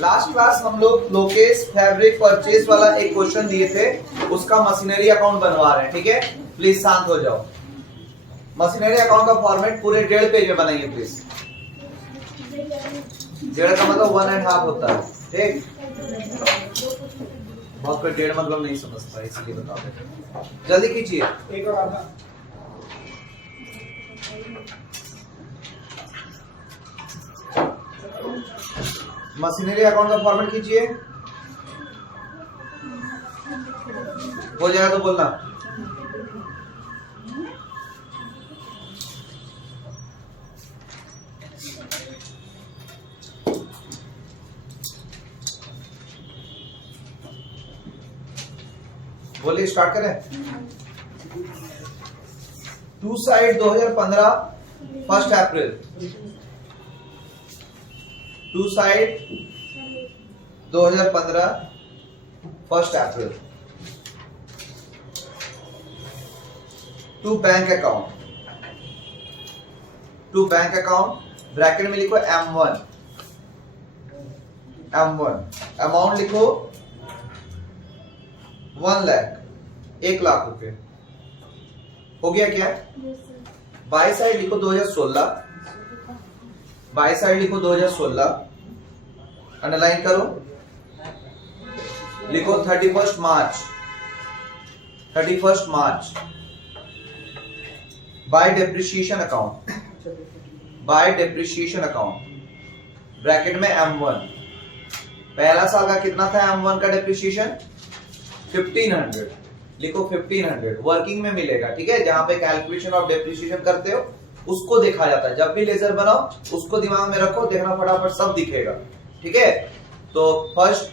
Last class हम लोग Lokesh fabric purchase वाला एक क्वेश्चन दिए थे, उसका मशीनरी अकाउंट बनवा रहे हैं। ठीक है, प्लीज शांत हो जाओ। मशीनरी अकाउंट का फॉर्मेट पूरे 1.5 पेज में बनाइए प्लीज। 1.5 का मतलब 1.5 होता है। ठीक, बहुत कोई 1.5 मतलब नहीं समझता, इसलिए बता देते। जल्दी कीजिए। मशीनरी अकाउंट का फॉर्मेट कीजिए। हो जाएगा तो बोलना। बोलिए, स्टार्ट करें। To side 2015 1 April. To side 2015 1 April. To bank account. To bank account bracket में लिखो M1। अमाउंट लिखो 1 लाख, 1 लाख रुपए। हो गया क्या? बाई साइड लिखो 2016। बाई साइड लिखो 2016, अंडरलाइन करो। लिखो 31 March. 31 March. By depreciation account. By depreciation account bracket में M1। पहला साल का कितना था M1 का डेप्रिसिएशन? 1500। लिखो 1500 वर्किंग में मिलेगा। ठीक है, जहां पे कैलकुलेशन ऑफ डेप्रिसिएशन करते हो उसको देखा जाता है। जब भी लेजर बनाओ उसको दिमाग में रखो, देखना फटाफट सब दिखेगा। ठीक है, तो फर्स्ट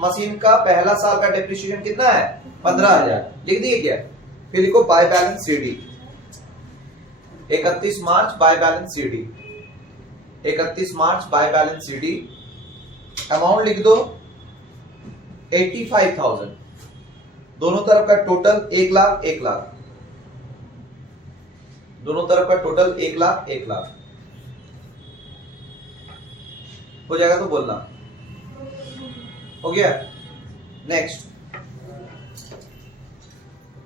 मशीन का पहला साल का डेप्रिसिएशन कितना है? 15,000। लिख दिए क्या? फिर लिखो bye balance CD. 31 March by balance CD. 31 March by balance CD. Amount लिख दो 85,000। दोनों तरफ का टोटल 1 लाख 1 लाख। दोनों तरफ का टोटल 1 लाख 1 लाख। हो जाएगा तो बोलना। हो गया? नेक्स्ट,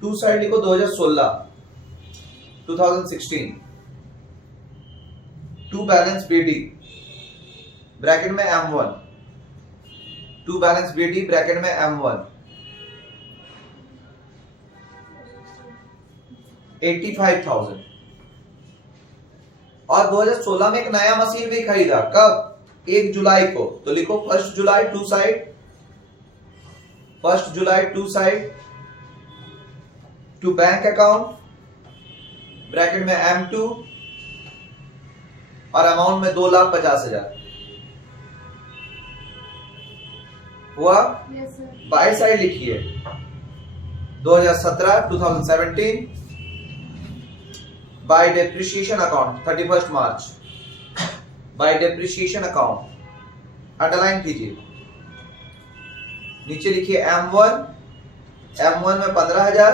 टू साइड लिखो 2016 2016। टू बैलेंस बीडी ब्रैकेट में M1। To balance BD bracket में M1 85,000। और 2016 में एक नया मशीन भी खरीदा। कब? 1 जुलाई को। तो लिखो 1 July to side. 1 July to side to bank account bracket में M2 और अमाउंट में 2,50,000 हुआ। बाय साइड लिखिए 2017 bye depreciation account 31 March. By depreciation account underline कीजिए। नीचे लिखिए M1 में 15,000,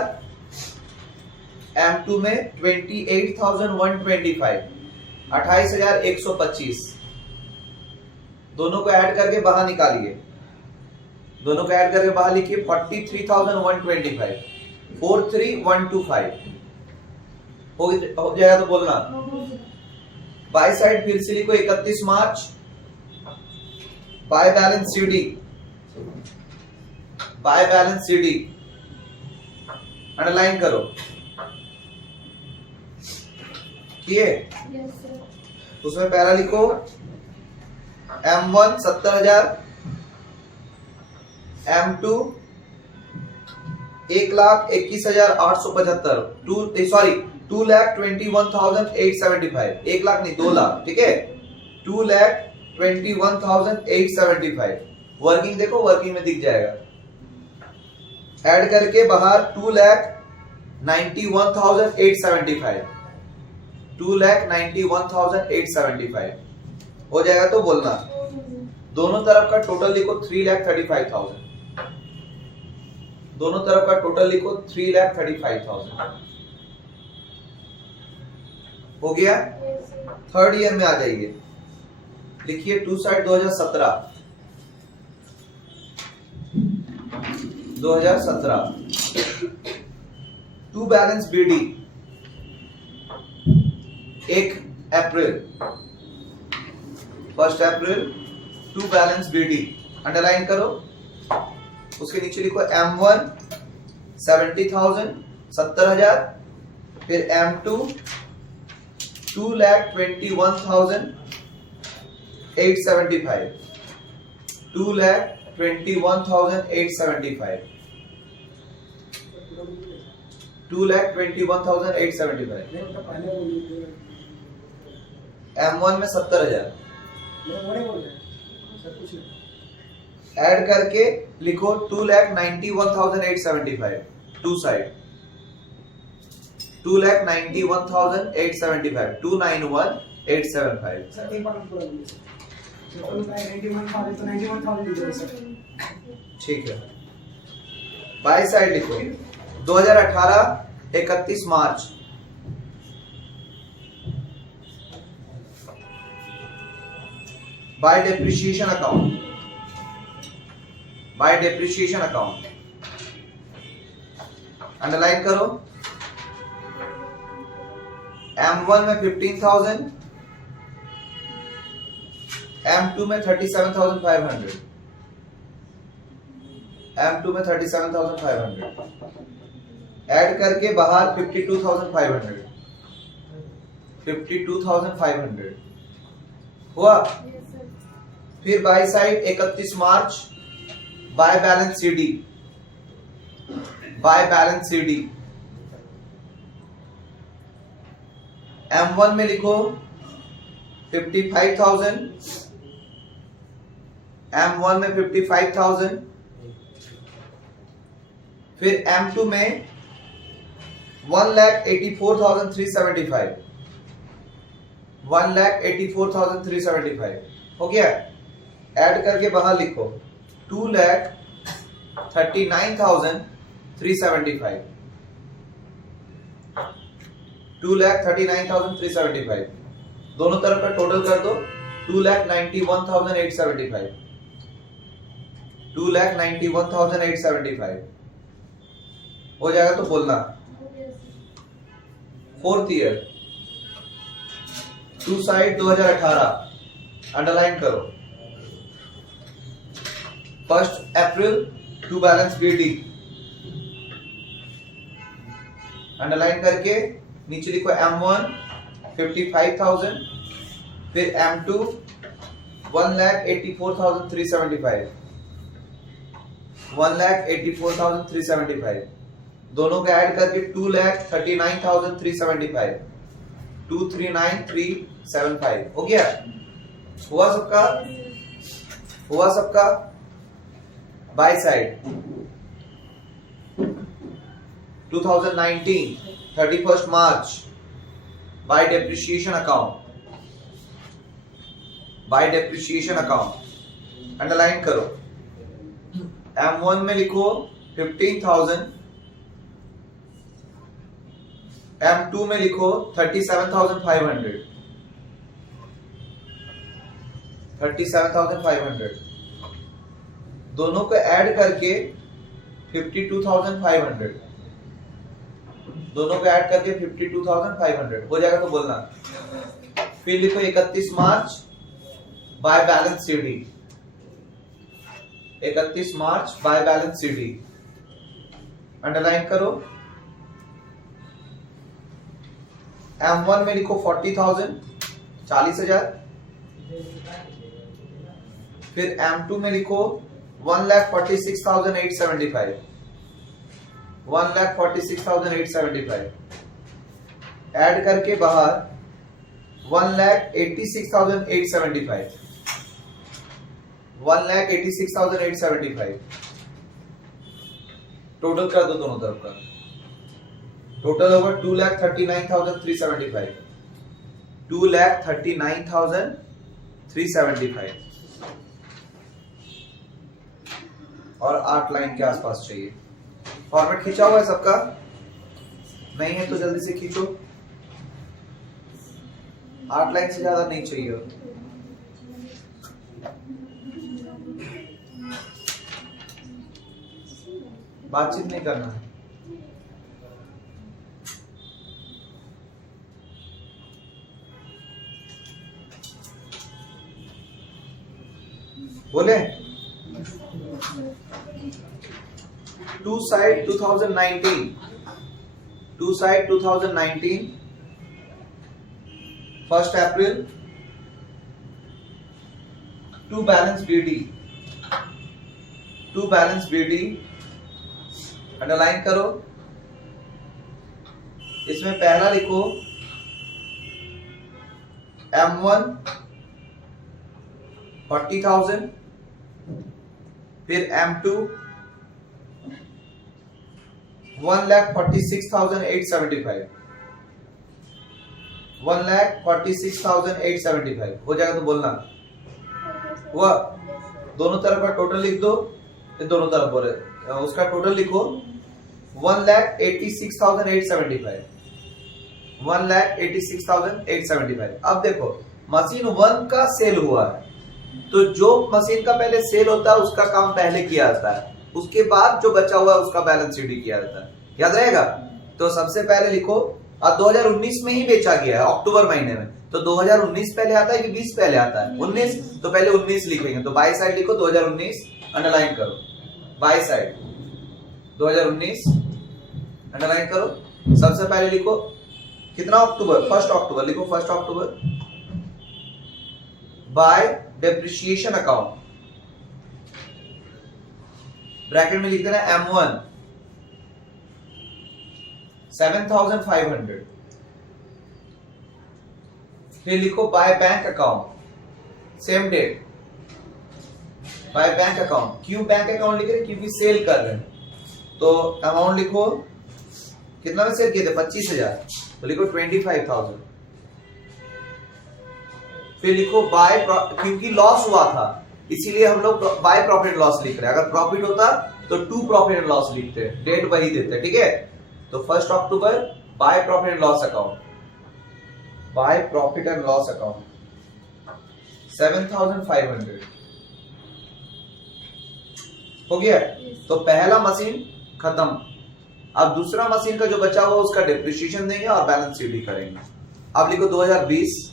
M2 में 28,125 28,125। दोनों को ऐड करके बाहर निकालिए। दोनों को ऐड करके बाहर लिखिए 43,125 43,125। हो जाएगा तो बोलना। बाय साइड फिर से लिखो 31 March by balance CD. By balance CD underline करो। किए? उसमें पहला लिखो M1 70,000, M2 1,21,875 2,21,875। 1 लाख नहीं 2 लाख। ठीक है, 2,21,875। वर्किंग देखो, वर्किंग में दिख जाएगा। ऐड करके बाहर 2,91,875 2,91,875 हो जाएगा तो बोलना। दोनों तरफ का टोटल लिखो 3,35,000। दोनों तरफ का टोटल लिखो 3,35,000। हो गया? थर्ड ईयर में आ जाइए। लिखिए to side 2017 2017 to balance BD 1 April 1 April to balance BD underline करो। उसके नीचे लिखो M1 70,000 70,000, फिर M2 2,21,875 2,21,875 2,21,875। M1 में 70,000 ऐड करके लिखो 2,91,875 टू साइड 2,91,875 291,875। ठीक है, बाई साइड लिखो 2018 31 March by depreciation account underline करो। M1 में 15,000, M2 में 37,500 M2 में 37,500 ऐड करके बाहर 52,500 हुआ। फिर by side 31 March by balance CD M1 में लिखो 55,000, M1 में 55,000, फिर M2 में 1,84,375 1,84,375 हो गया। ऐड करके बाहर लिखो 2,39,375 2,39,375 दोनों तरफ का टोटल कर दो 2,91,875 2,91,875 हो जाएगा तो बोलना। 4th year to side 2018 underline करो। 1 April to balance BD underline करके नीचे लिखो M1 55,000, फिर M2 1,84,375 1,84,375 दोनों को ऐड करके 2,39,375 2,39,375 हो गया। हुआ सबका by side 2019 31 March by depreciation account underline करो। M1 में लिखो 15,000, M2 में लिखो 37,500 दोनों को ऐड करके 52,500 हो जाएगा तो बोलना। फिर लिखो 31 March by balance CD underline करो। M1 में लिखो 40,000 40,000, फिर M2 में लिखो 1,46,875 1,46,875 ऐड करके बाहर 1,86,875 1,86,875 टोटल कर दो दोनों तरफ का। टोटल होगा 2,39,375 2,39,375 और 8 लाइन के आसपास चाहिए। फॉर्मेट खींचा हुआ है सबका? नहीं है तो जल्दी से खींचो। 8 लाइन से ज्यादा नहीं चाहिए। बातचीत नहीं करना है। बोले to side 2019, to side 2019 1 April, to balance BD, to balance BD underline करो। इसमें पहला लिखो M1 40,000, फिर M2 1,46,875, 1,46,875 हो जाएगा तो बोलना। वह दोनों तरफ का टोटल लिख दो, फिर दोनों तरफ बोले उसका टोटल लिखो 1,86,875, 1,86,875। अब देखो मशीन 1 का सेल हुआ है, तो जो मशीन का पहले सेल होता है उसका काम पहले किया जाता है, उसके बाद जो बचा हुआ है उसका बैलेंस शीट किया जाता है, याद रहेगा। तो सबसे पहले लिखो, अब 2019 में ही बेचा गया है अक्टूबर महीने में, तो 2019 पहले आता है कि 20 पहले आता है? 19, तो पहले 19 लिखेंगे, तो बाई साइड लिखो 2019 अंडरलाइन करो, बाई साइड 2019 अंडरलाइन करो। सबसे पहले लिखो कितना अक्टूबर, 1 अक्टूबर लिखो, 1 October by depreciation account, bracket में लिख देना M1 7,500, फिर लिखो by bank account, same date by bank account. क्यों बैंक अकाउंट लिख रहे हैं? क्योंकि सेल कर रहे हैं, तो अमाउंट लिखो कितना में सेल किए थे 25,000, तो लिखो 25,000, फिर लिखो बाय, क्योंकि लॉस हुआ था इसीलिए हम लोग बाय प्रॉफिट एंड लॉस लिख रहे हैं, अगर प्रॉफिट होता तो टू प्रॉफिट एंड लॉस लिखते हैं, डेट वही देते हैं, ठीक है। तो 1 October by profit and loss account, by profit and loss account 7,500 हो गया। तो पहला मशीन खत्म, अब दूसरा मशीन का जो बचा हुआ उसका डिप्रिसिएशन देंगे और बैलेंस शीट भी करेंगे। अब लिखो 2020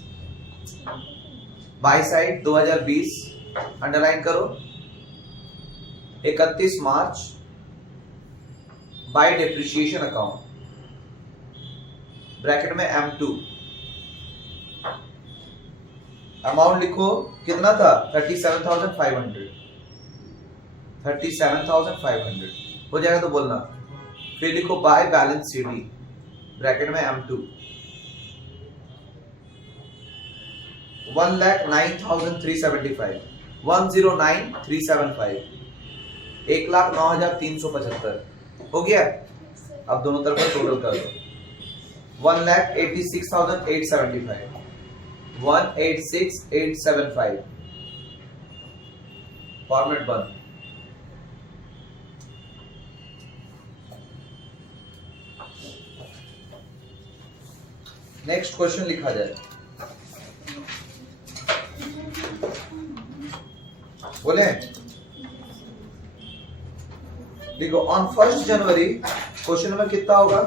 बाई साइड 2020 अंडरलाइन करो, 31 March bye depreciation account, bracket में M2 अमाउंट लिखो कितना था 37,500, 37,500 हो जाएगा तो बोलना। फिर लिखो बाय बैलेंस सीडी, ब्रैकेट में M2 1,09,375, 1,09,375, 1,09,375 हो गया। अब दोनों तरफ का टोटल कर दो, 1,86,875, 1,86,875 फॉर्मेट बंद। नेक्स्ट क्वेश्चन लिखा जाए, बोले देखो ऑन 1 जनवरी, क्वेश्चन नंबर कितना होगा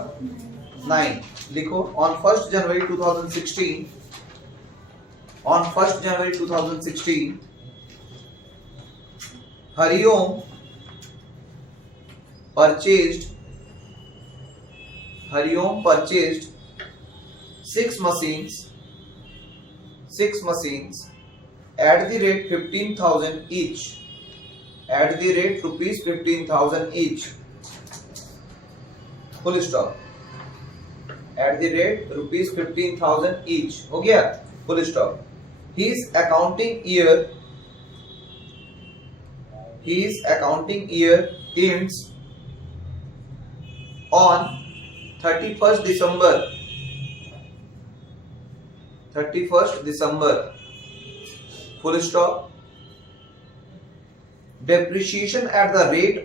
9, लिखो on 1 January 2016, on 1 January 2016 Hariom purchased 6 machines at the rate 15,000 each, at the rate rupees 15,000 each, full stop, at the rate rupees 15,000 each हो गया, full stop। His accounting year ends on 31st December, full stop। Depreciation at the rate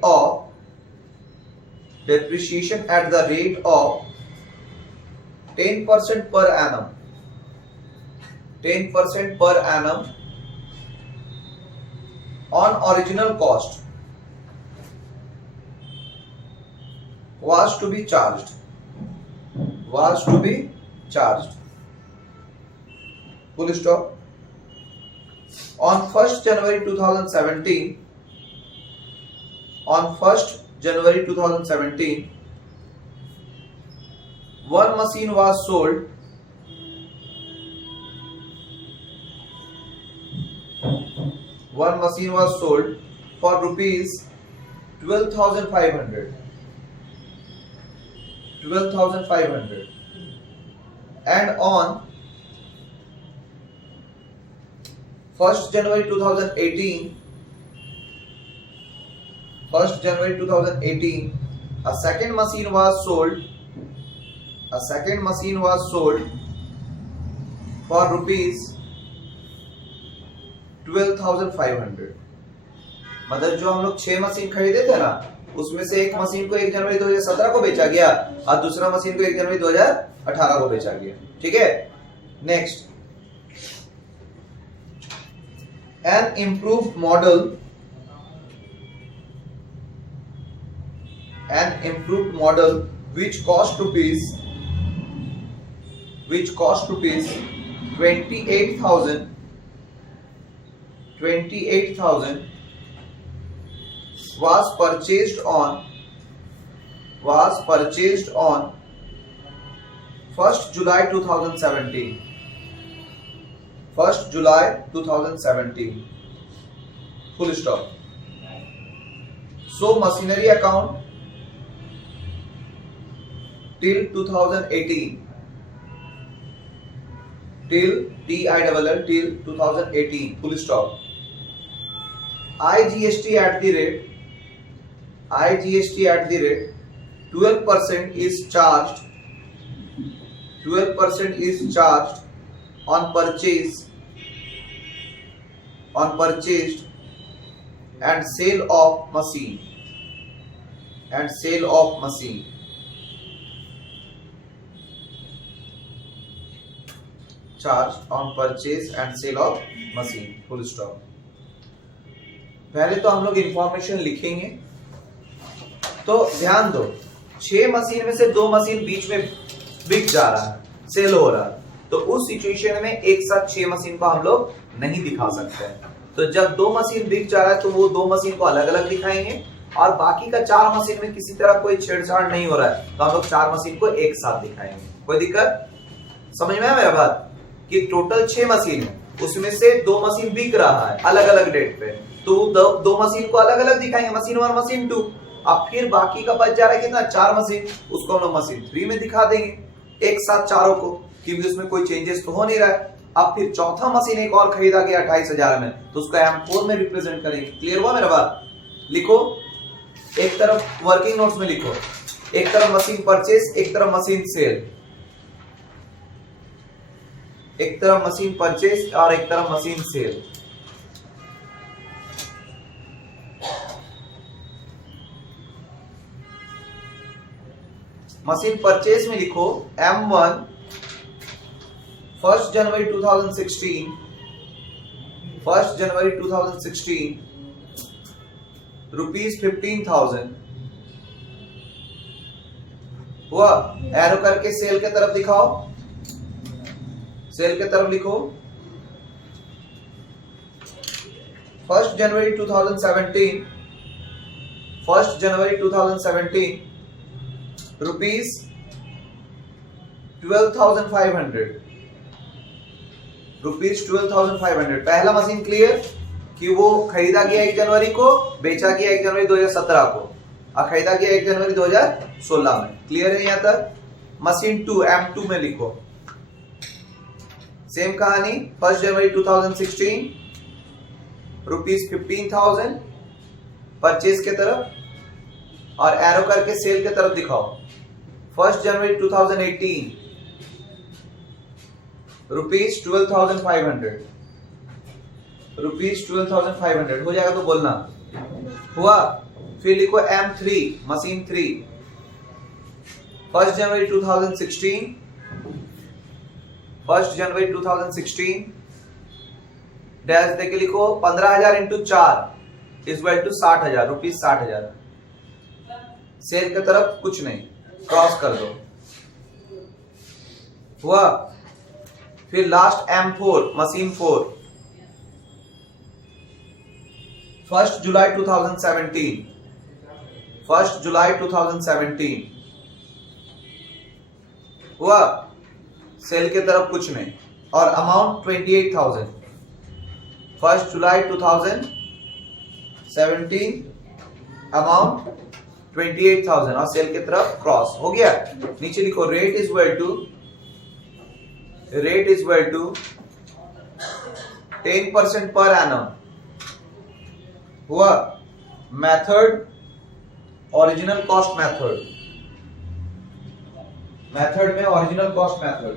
of 10% per annum, 10% per annum on original cost, was to be charged, was to be charged, full stop. On 1st January 2017, on 1st January 2017, one machine was sold for rupees 12,500, and on 1st January 2018, a second machine was sold for rupees 12,500. मतलब जो हम लोग 6 machine खरीदे थे ना, उसमें से एक मशीन को 1 जनवरी 2017 को बेचा गया और दूसरा मशीन को 1 जनवरी 2018 को बेचा गया. ठीक है. Next, an improved model which cost rupees 28,000 was purchased on 1st July 2017. 1st July 2017. Full stop. So machinery account till 2018. Till TILL till 2018. Full stop. IGST at the rate 12% is charged. 12% is charged on purchased and sale of machine. Charged on purchase and sale of machine. Full stop. पहले तो हम लोग information लिखेंगे. तो ध्यान दो, 6 machine में से 2 मशीन बीच में बिक जा रहा है, सेल हो रहा है, तो उस सिचुएशन में एक साथ 6 मशीन को हम लोग नहीं दिखा सकते हैं. तो जब 2 मशीन बिक जा रहा है तो वो 2 मशीन को अलग अलग दिखाएंगे और बाकी का 4 मशीन में किसी तरह कोई छेड़छाड़ नहीं हो रहा है तो हम लोग 4 मशीन को एक साथ दिखाएंगे. कोई दिक्कत? समझ में आया मेरा बात? कि टोटल 6 मशीन है, उसमें से 2 मशीन बिक रहा है अलग अलग डेट पे, तो 2 मशीन को अलग अलग दिखाएंगे, मशीन 1 मशीन 2. अब फिर बाकी का बच जा रहा है कितना, 4 मशीन, उसको हम लोग मशीन 3 में दिखा देंगे एक साथ चारों को, क्योंकि उसमें कोई चेंजेस तो हो नहीं रहा है. अब फिर चौथा मशीन एक और खरीदा गया 28,000 में, तो उसको M4 में रिप्रेजेंट करेंगे. क्लियर हुआ मेरा बात? लिखो, एक तरफ वर्किंग नोट्स में लिखो, एक तरफ मशीन परचेस, एक तरफ मशीन सेल, एक तरफ मशीन परचेस और एक तरफ मशीन सेल. मशीन परचेस में लिखो M1 1st January 2016 रुपीज 15,000 हुआ. एरो करके सेल के तरफ दिखाओ, सेल के तरफ लिखो 1st January 2017 रुपीज 12,500. पहला मशीन क्लियर कि वो खरीदा गया 1 जनवरी को, बेचा गया 1 जनवरी 2017 को और खरीदा गया 1 जनवरी 2016 में. क्लियर है यहाँ तक? मशीन 2 M2 में लिखो सेम कहानी. 1st January 2016 रुपीज 15,000 परचेज के तरफ और एरो करके सेल के तरफ दिखाओ. 1st January 2018 रुपीज 12,500 हो जाएगा तो बोलना. हुआ? फिर लिखो M3 machine 3 1st January 2016 dash देके लिखो 15,000 into 4 is equal to 60,000 rupees 60,000. Sale की तरफ कुछ नहीं, क्रॉस कर दो, हुआ। फिर लास्ट M4 मशीन 4, 1 जुलाई 2017, 1 जुलाई 2017 हुआ, सेल की तरफ कुछ नहीं, और अमाउंट 28,000, 1 जुलाई 2017 अमाउंट 28,000 और सेल की तरफ क्रॉस हो गया। नीचे लिखो rate is equal to 10% per annum, हुआ। Method original cost method, method में ओरिजिनल कॉस्ट मेथड,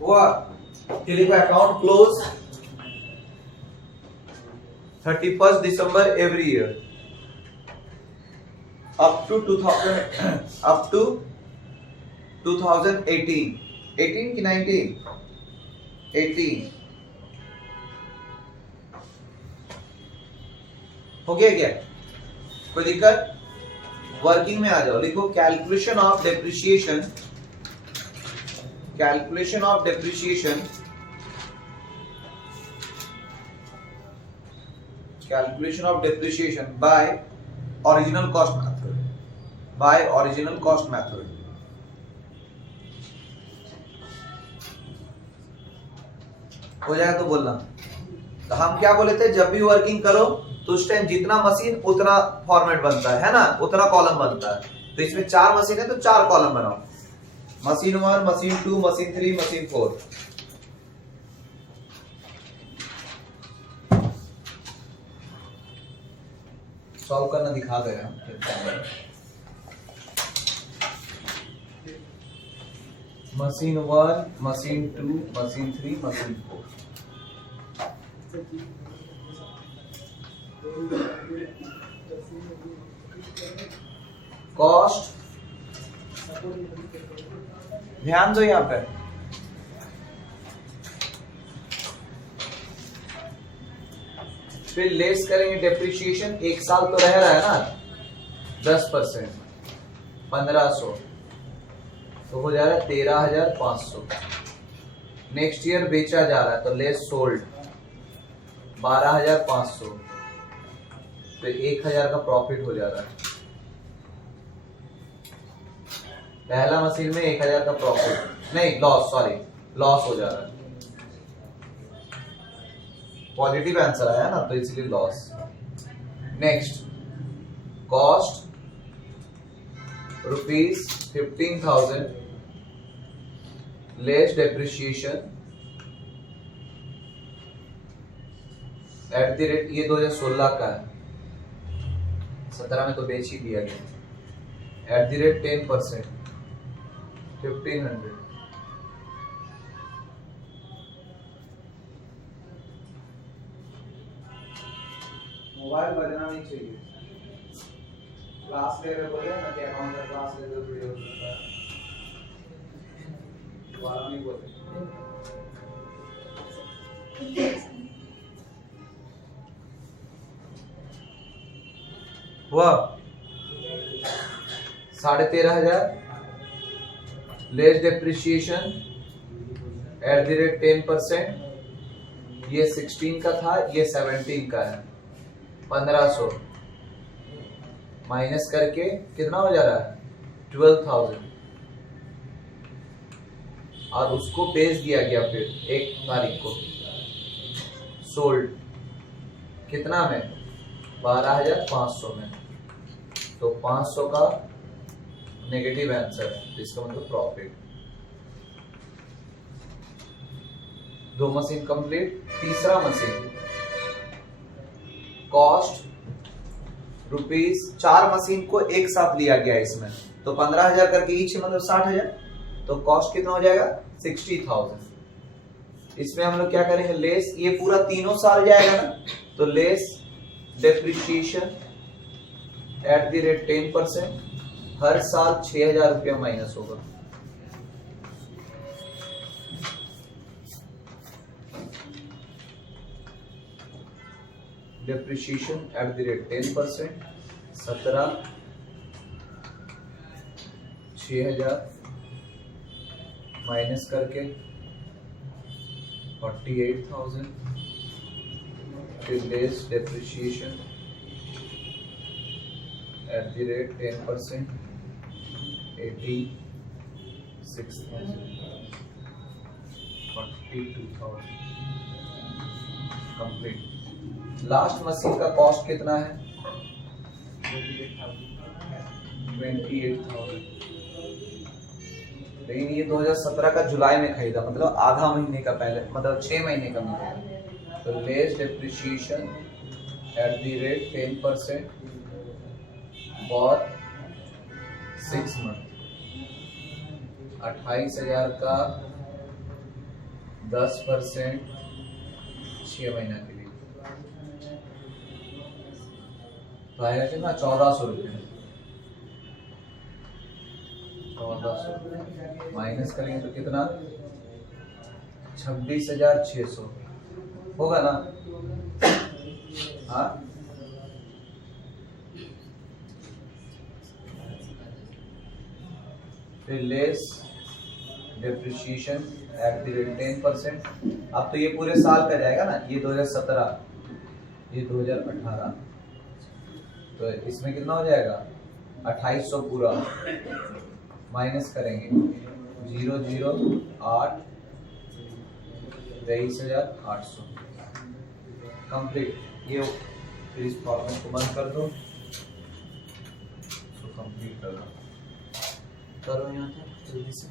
हुआ। फिर लिखो account close 31 December every year up to 2018, 18 की 19, 18 हो गया क्या? कोई दिक्कत? वर्किंग में आ जाओ, लिखो calculation of depreciation, calculation of depreciation, calculation of depreciation by original cost method, by original cost method. हो जाएगा तो बोलना। तो हम क्या बोले थे, जब भी वर्किंग करो तो उस टाइम जितना मशीन उतना फॉर्मेट बनता है ना, उतना कॉलम बनता है। तो इसमें 4 मशीन है तो 4 कॉलम बनाओ, machine 1, machine 2, machine 3, machine 4। Solve करना दिखा दे रहे हैं। Machine 1, machine 2, machine 3, machine 4। Cost, ध्यान दो यहां पे, फिर लेस करेंगे डेप्रिसिएशन। 1 साल तो रह रहा है ना, 10%, 1500 तो हो जा रहा है 13,500। नेक्स्ट ईयर बेचा जा रहा है तो लेस सोल्ड 12,500, तो 1,000 का प्रॉफिट हो जा रहा है। पहला मशीन में 1,000 का प्रॉफिट, नहीं लॉस, सॉरी लॉस हो जा रहा है। पॉजिटिव आंसर आया ना तो इसलिए loss. Next cost ₹15,000 less depreciation at the rate, ये 2016 का है, 17 में तो बेच ही दिया गया। At the rate 10%, 1,500। मोबाइल बजना नहीं चाहिए। क्लास ले रहे बोले ना कि अकाउंट का क्लास ले रहे वीडियो होता है, वाला नहीं बोले। हुआ 13,500 less depreciation at the rate 10%। ये 16 का था, ये 17 का है। 1500 माइनस करके कितना हो जा रहा है, 12,000। और उसको बेच दिया गया फिर 1 तारीख को, सोल्ड कितना में, 12,500 में। तो 500 का नेगेटिव आंसर, इसका मतलब प्रॉफिट। 2 machine complete. तीसरा मशीन कॉस्ट ₹4 मशीन को एक साथ लिया गया इसमें, तो 15,000 करके ईच, मतलब 60,000। तो कॉस्ट कितना हो जाएगा, 60,000। इसमें हम लोग क्या करेंगे, लेस, ये पूरा तीनों साल जाएगा ना, तो less depreciation at the rate 10%, हर साल 6,000 रुपया माइनस होगा। Depreciation at the rate 10%, 17 6000 minus करके 48,000, फिर less depreciation at the rate 10%, 86,000, 42,000 complete. Last machine का कॉस्ट कितना है? 28,000। लेकिन ये 2017 का जुलाई में खरीदा, मतलब आधा महीने का पहले, मतलब 6 महीने का मतलब। तो less depreciation at the rate 10% for 6 month, 28,000 का 10% 6 महीना के लिए तो आएगा कितना? 1400 रुपये। 1400 माइनस करेंगे तो कितना? 26,600 होगा ना? हाँ, फिर less depreciation at the rate 10%। अब तो ये पूरे साल का जाएगा ना, ये 2017, ये 2018, तो इसमें कितना हो जाएगा? 2800 पूरा, माइनस करेंगे 008 23,800 कंप्लीट। ये फिर इस प्रॉब्लम को बंद कर दो, तो कंप्लीट कर दो, करो यहाँ तक जल्दी से।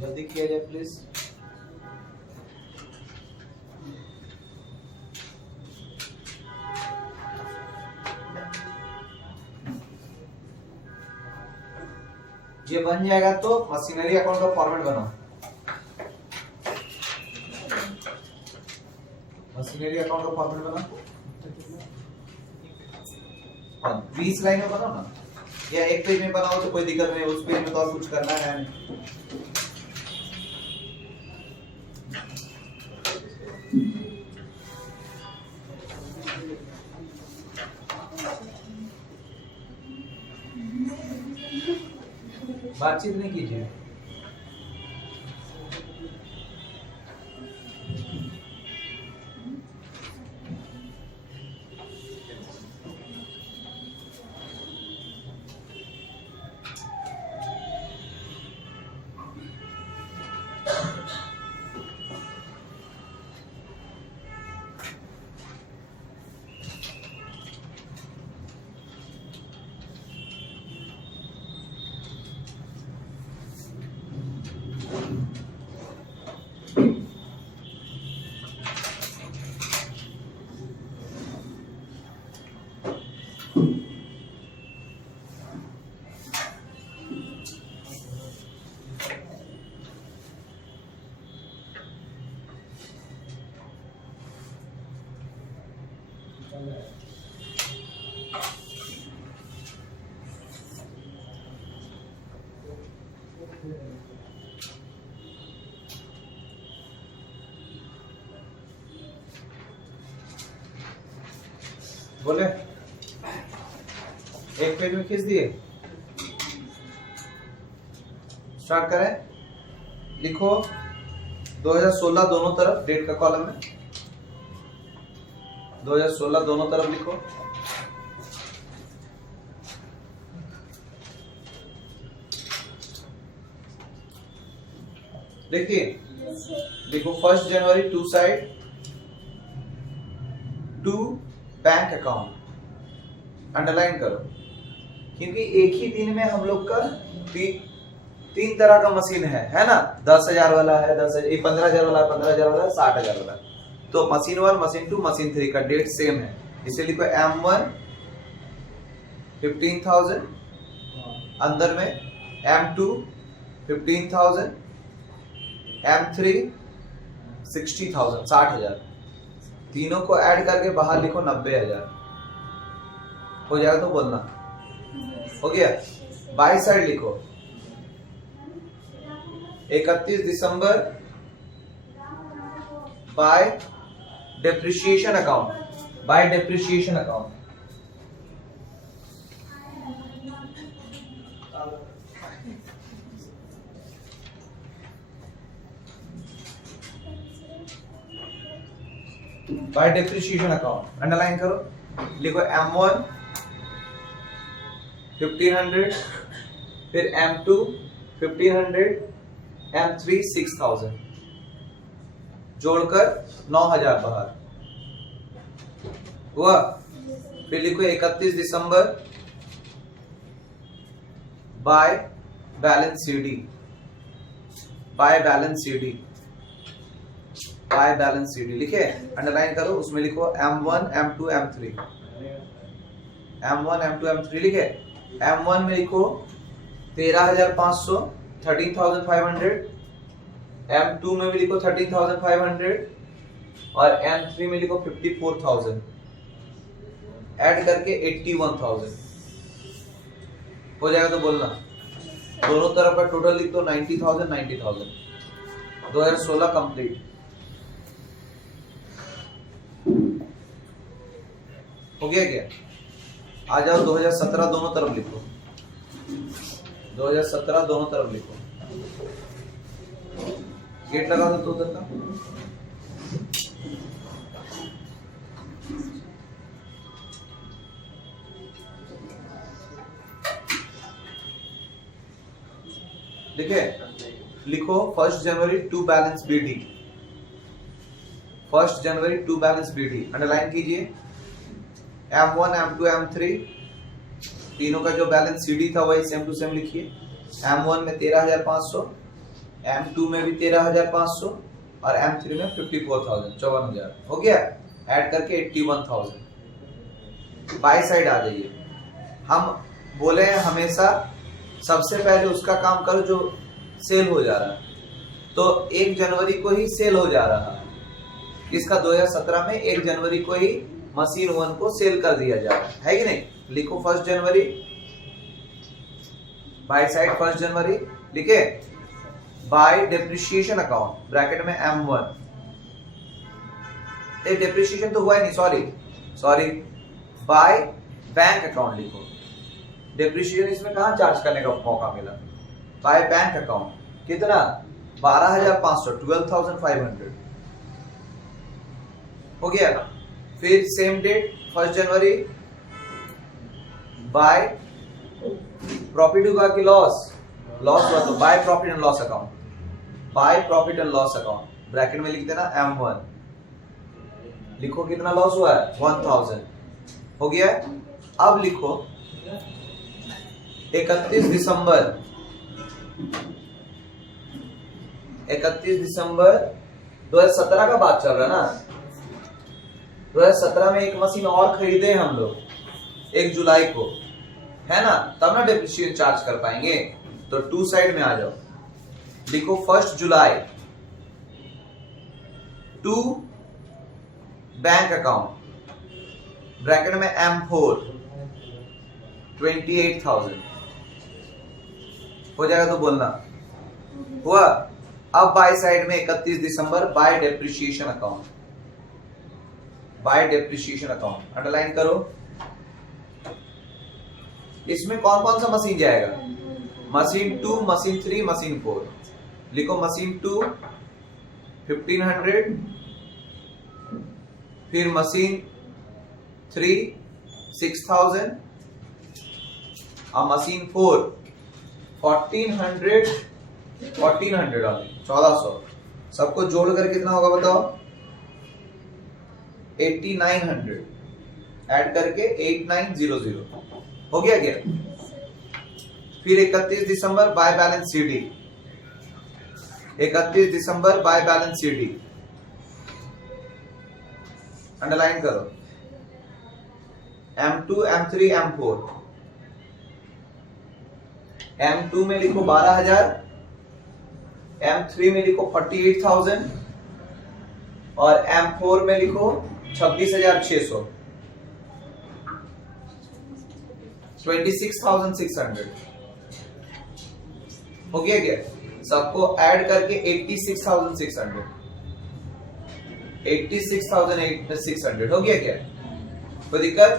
जल्दी किया जाए प्लीज। ये बन जाएगा तो मशीनरी अकाउंट का फॉर्मेट बनाओ। मशीनरी अकाउंट का फॉर्मेट बनाओ, 20 लाइन में बनाओ ना, या एक पेज में बनाओ तो कोई दिक्कत नहीं, उस पेज में तो और कुछ करना है नहीं। बातचीत नहीं कीजिए। बोले एक पेज में खींच दिए। स्टार्ट करें। लिखो 2016 दोनों तरफ, डेट का कॉलम में 2016 दोनों तरफ लिखो। देखिए देखो 1 जनवरी to side to bank account underline करो, क्योंकि एक ही दिन में हम लोग का तीन तरह का मशीन है ना। 10,000 वाला है, 15,000 वाला है, 15,000 वाला है, 60,000 वाला है। तो मशीन 1, मशीन 2, मशीन 3 का डेट सेम है, इसे लिखो M1 15,000, अंदर में M2 15,000, M3 60,000 60,000, तीनों को ऐड करके बाहर लिखो 90,000। हो जाएगा तो बोलना। हो गया। बाई साइड लिखो 31 दिसंबर by depreciation account, by depreciation account. By depreciation account underline करो, लिखो M1 1500, फिर M2 1500, M3 6000, जोड़कर 9,000 बाहर हुआ। फिर लिखो 31 दिसंबर by balance CD, by balance CD, by balance CD लिखे, अंडरलाइन करो, उसमें लिखो M1 M2 M3, M1 M2 M3 लिखे। M1 में लिखो 13,500 13,500, M2 में भी लिखो 13,500 और M3 में लिखो 54,000, ऐड करके 81,000 हो जाएगा तो बोलना। दोनों तरफ का टोटल लिख दो 90,000 90,000। 2016 कंप्लीट हो गया क्या? आ जाओ 2017 दोनों तरफ लिखो, 2017 दोनों तरफ लिखो। गेट लगा दो उधर का। लिखे, लिखो 1 जनवरी to balance BD, 1 January to balance BD underline कीजिए। M1 M2 M3 तीनों का जो बैलेंस CD था वही सेम टू सेम लिखिए। M1 में 13,500, M2 में भी 13,500 और M3 में 54,000 54,000 हो गया। ऐड करके 81,000। बाई साइड आ जाइए। हम बोले हैं हमेशा सबसे पहले उसका काम करो जो सेल हो जा रहा है, तो 1 जनवरी को ही सेल हो जा रहा है। किसका? 2017 में 1 जनवरी को ही मशीन 1 को सेल कर दिया जा रहा है कि नहीं? लिखो 1 जनवरी, बाय साइड 1 जनवरी लिखे। बाय डेप्रिसिएशन अकाउंट ब्रैकेट में M1, डेप्रिसिएशन तो हुआ ही नहीं, सॉरी, बाय बैंक अकाउंट लिखो। डेप्रिसिएशन इसमें कहां चार्ज करने का मौका मिला? बाय बैंक अकाउंट कितना? 12,500 12,500 हो गया। फिर same date 1 January by profit हुआ कि लॉस हुआ तो by profit and loss account, by profit and loss account bracket में लिख देना M1। लिखो कितना लॉस हुआ है? 1,000 हो गया। अब लिखो 31 दिसंबर 2017 का बात चल रहा है ना। 2017 में एक मशीन और खरीदे हम लोग 1 जुलाई को, है ना, तब ना डेप्रिसिएशन चार्ज कर पाएंगे। तो 2 साइड में आ जाओ, लिखो 1 July to bank account bracket में M4 28,000 हो जाएगा तो बोलना। हुआ। अब बाय साइड में 31 दिसंबर by depreciation account, by depreciation account underline करो। इसमें कौन कौन सा मशीन जाएगा? मशीन 2, मशीन 3, मशीन 4 लिखो। मशीन 2 1500, फिर मशीन 3 6,000 और मशीन 4 1400 1400 सबको जोड़कर कितना होगा बताओ? 8900 ऐड करके 8900 हो गया क्या? फिर 31 दिसंबर by balance CD, 31 December by balance CD underline करो। M2 M3 M4 M2 में लिखो 12,000, M3 में लिखो 48,000 और M4 में लिखो 26,600, 26,600 हो गया क्या? सबको ऐड करके 86,600, 86,600 हो गया क्या? कोई दिक्कत?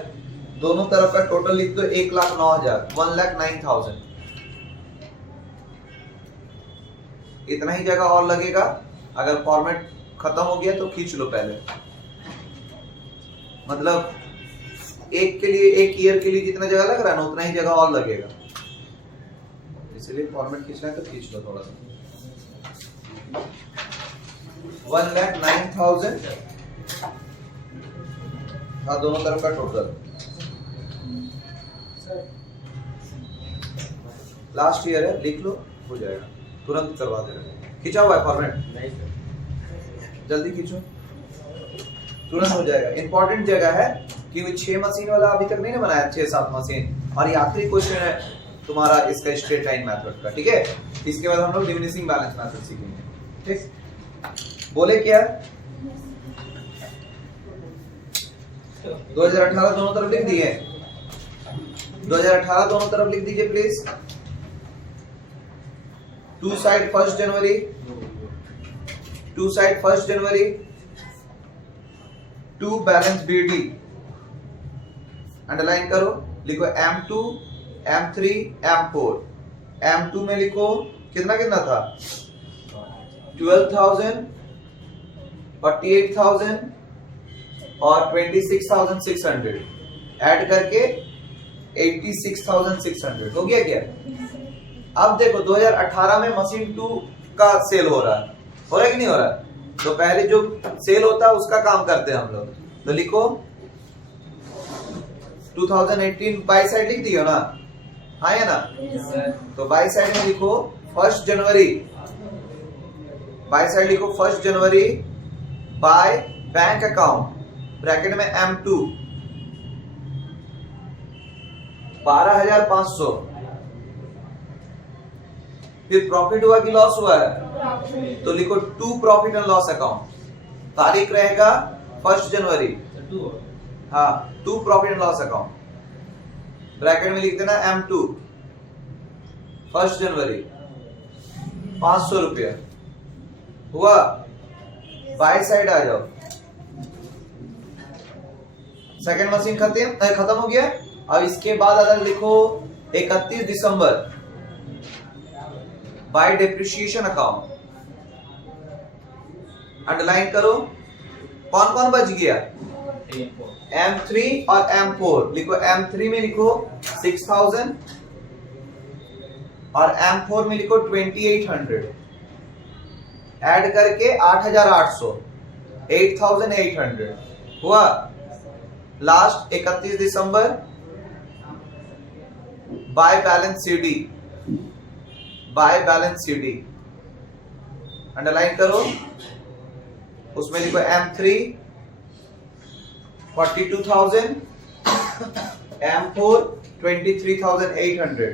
दोनों तरफ का टोटल लिख दो 1,09,000, 1,09,000। इतना ही जगह और लगेगा। अगर फॉर्मेट खत्म हो गया तो खींच लो पहले, मतलब एक के लिए, एक ईयर के लिए जितना जगह लग रहा है ना उतना ही जगह और लगेगा, इसलिए फॉर्मेट खींचना है तो खींच लो थोड़ा सा। 1,09,000 हाँ, दोनों तरफ का टोटल। लास्ट ईयर है, लिख लो, हो जाएगा, तुरंत करवा देना। खींचा हुआ है फॉर्मेट? नहीं सर। जल्दी खींचो, तुरंत हो जाएगा। इंपॉर्टेंट जगह है कि 6 मशीन वाला अभी तक नहीं ना बनाया, 6-7 मशीन, और ये आखिरी क्वेश्चन है तुम्हारा इसका स्ट्रेट लाइन मेथड का, ठीक है? इसके बाद हम लोग डिमिनिशिंग बैलेंस मेथड सीखेंगे, ठीक? बोले क्या? 2018 दोनों तरफ लिख दिए, 2018 दोनों तरफ लिख दीजिए please. 2 side 1 January, 2 side 1 January, 2 balance BD, underline करो, लिखो M2, M3, M4। M2 में लिखो कितना कितना था? 12,000, 48,000 और 26,600 ऐड करके 86,600 हो गया क्या? अब देखो 2018 में मशीन 2 का सेल हो रहा है कि नहीं हो रहा है? तो पहले जो सेल होता है उसका काम करते हैं हम लोग। तो लिखो 2018 बाई साइड लिख दियो ना, हाँ या ना? तो बाई साइड में लिखो 1 जनवरी, बाई साइड लिखो 1 January bye bank account bracket में M2 12,500। फिर प्रॉफिट हुआ कि लॉस हुआ है? तो लिखो 2 प्रॉफिट एंड लॉस अकाउंट, तारीख रहेगा 1 जनवरी, हाँ 2 profit and loss account, bracket में लिख देना M2 1 जनवरी 500 रुपया हुआ। बाय साइड आ जाओ, सेकंड मशीन खत्म हो गया। अब इसके बाद अगर लिखो 31 दिसंबर बाय डेप्रिसिएशन अकाउंट, अंडरलाइन करो। कौन कौन बच गया? M3 और M4 लिखो। M3 में लिखो 6,000 और M4 में लिखो 2,800, ऐड करके 8,800, 8,800 हुआ। Last 31 December by balance CD, by balance CD underline करो। उसमें लिखो M3 42,000, M4 23,800,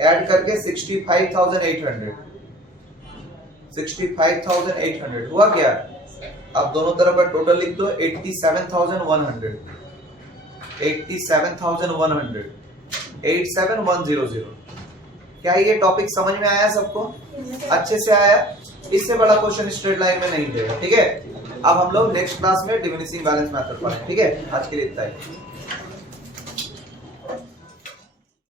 ऐड करके 65,800, 65,800 हुआ क्या? अब दोनों तरफ का टोटल लिख दो 87,100, 87,100, 87,100। क्या ये टॉपिक समझ में आया सबको? अच्छे से आया? इससे बड़ा क्वेश्चन स्ट्रेट लाइन में नहीं देगा, ठीक है? अब हम लोग नेक्स्ट क्लास में डिमिनिशिंग बैलेंस मेथड पढ़ेंगे, ठीक है? आज के लिए इतना ही।